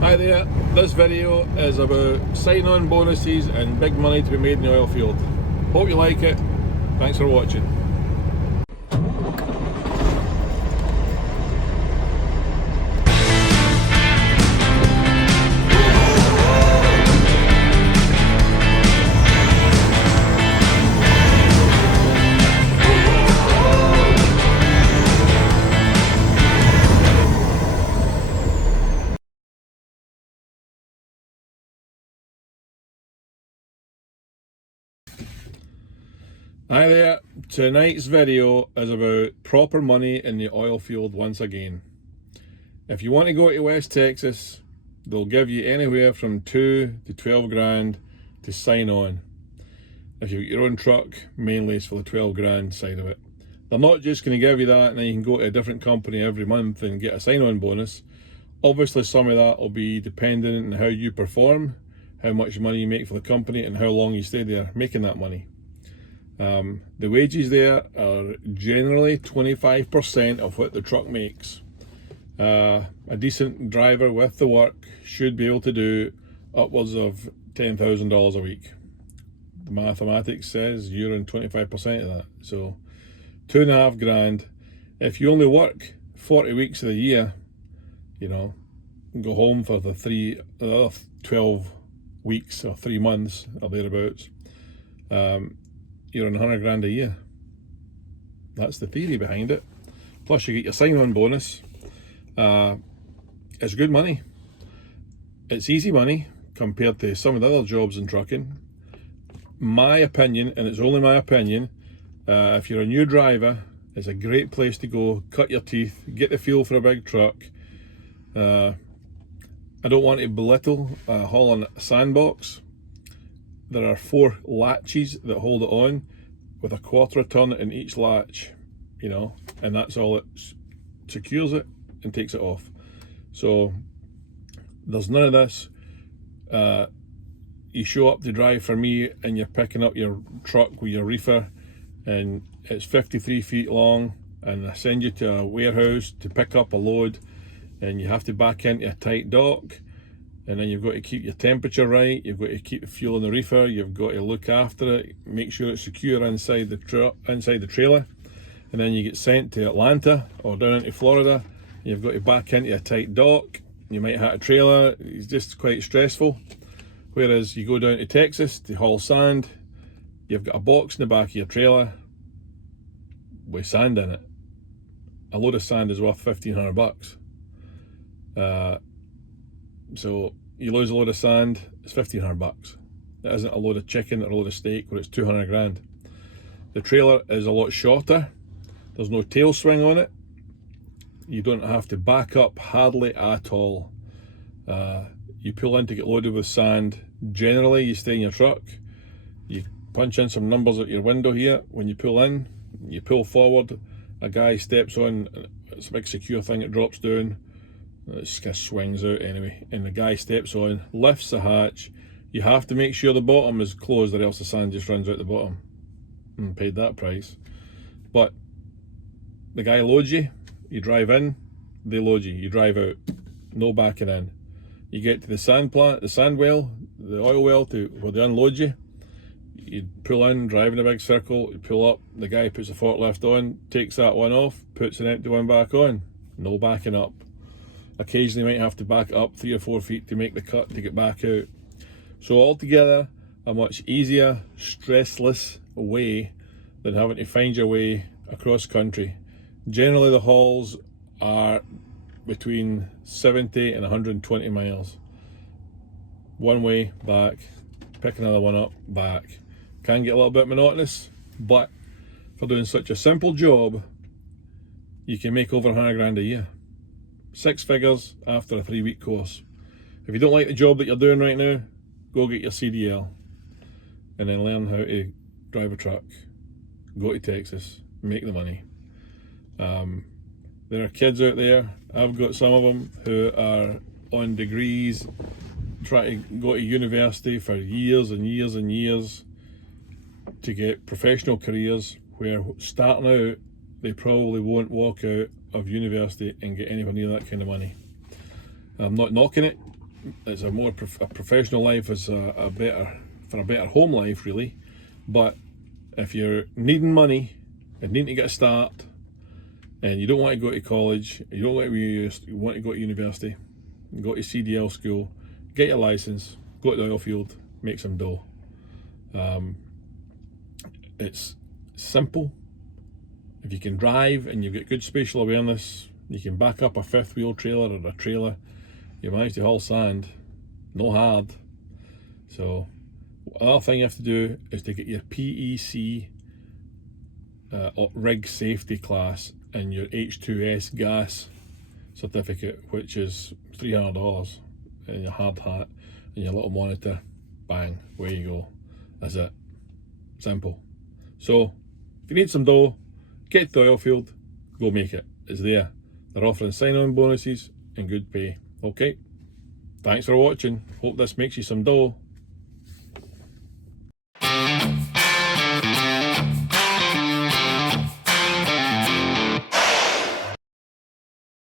Hi there, this video is about sign-on bonuses and big money to be made in the oil field. Hope you like it. Thanks for watching. Hi there, tonight's video is about proper money in the oil field once again. If you want to go to West Texas, they'll give you anywhere from 2 to 12 grand to sign on. If you've got your own truck, mainly it's for the 12 grand side of it. They're not just going to give you that and then you can go to a different company every month and get a sign-on bonus. Obviously some of that will be dependent on how you perform, how much money you make for the company and how long you stay there making that money. The wages there are generally 25% of what the truck makes. A decent driver with the work should be able to do upwards of $10,000 a week. The mathematics says you're in 25% of that, so 2.5 grand. If you only work 40 weeks of the year, you know, go home for the other 12 weeks or 3 months or thereabouts, you're on 100 grand a year. That's the theory behind it. Plus you get your sign-on bonus. It's good money. It's easy money compared to some of the other jobs in trucking. My opinion, and it's only my opinion, if you're a new driver, it's a great place to go, cut your teeth, get the feel for a big truck. I don't want to belittle hauling a sandbox. There are 4 latches that hold it on with a quarter ton in each latch, you know, and that's all it secures it and takes it off. So there's none of this. You show up to drive for me and you're picking up your truck with your reefer and it's 53 feet long and I send you to a warehouse to pick up a load and you have to back into a tight dock. And then you've got to keep your temperature right, you've got to keep the fuel in the reefer, you've got to look after it, make sure it's secure inside the trailer. And then you get sent to Atlanta or down into Florida, you've got to back into a tight dock, you might have a trailer, it's just quite stressful. Whereas you go down to Texas to haul sand, you've got a box in the back of your trailer with sand in it. A load of sand is worth $1,500. So you lose a load of sand, it's $1,500. It isn't a load of chicken or a load of steak where it's 200 grand. The trailer is a lot shorter. There's no tail swing on it. You don't have to back up hardly at all. You pull in to get loaded with sand. Generally, you stay in your truck. You punch in some numbers at your window here. When you pull in, you pull forward. A guy steps on. It's a big secure thing. It drops down. It just kind of swings out anyway, and the guy steps on, lifts the hatch. You have to make sure the bottom is closed or else the sand just runs out the bottom. And paid that price. But the guy loads you, you drive in, they load you, you drive out. No backing in. You get to the sand plant, the sand well, the oil well to where they unload you. You pull in, drive in a big circle, you pull up, the guy puts the forklift on, takes that one off, puts an empty one back on. No backing up. Occasionally might have to back up 3 or 4 feet to make the cut to get back out. So altogether, a much easier, stressless way than having to find your way across country. Generally the hauls are between 70 and 120 miles. One way, back, pick another one up, back. Can get a little bit monotonous, but for doing such a simple job, you can make over 100 grand a year. 6 figures after a 3-week course. If you don't like the job that you're doing right now, go get your CDL and then learn how to drive a truck. Go to Texas, make the money. There are kids out there, I've got some of them who are on degrees, trying to go to university for years and years and years to get professional careers where starting out they probably won't walk out of university and get anywhere near that kind of money. I'm not knocking it, it's a more a professional life is a better home life, really. But if you're needing money and needing to get a start, and you don't want to go to college, you don't want to go to university, go to CDL school, get your license, go to the oil field, make some dough. It's simple. If you can drive and you've got good spatial awareness, you can back up a fifth wheel trailer or a trailer, you manage to haul sand, no hard. So another thing you have to do is to get your PEC rig safety class and your H2S gas certificate, which is $300, and your hard hat and your little monitor. Bang, away you go. That's it. Simple. So if you need some dough, get to the oil field, go make it. It's there. They're offering sign-on bonuses and good pay. Okay, thanks for watching. Hope this makes you some dough.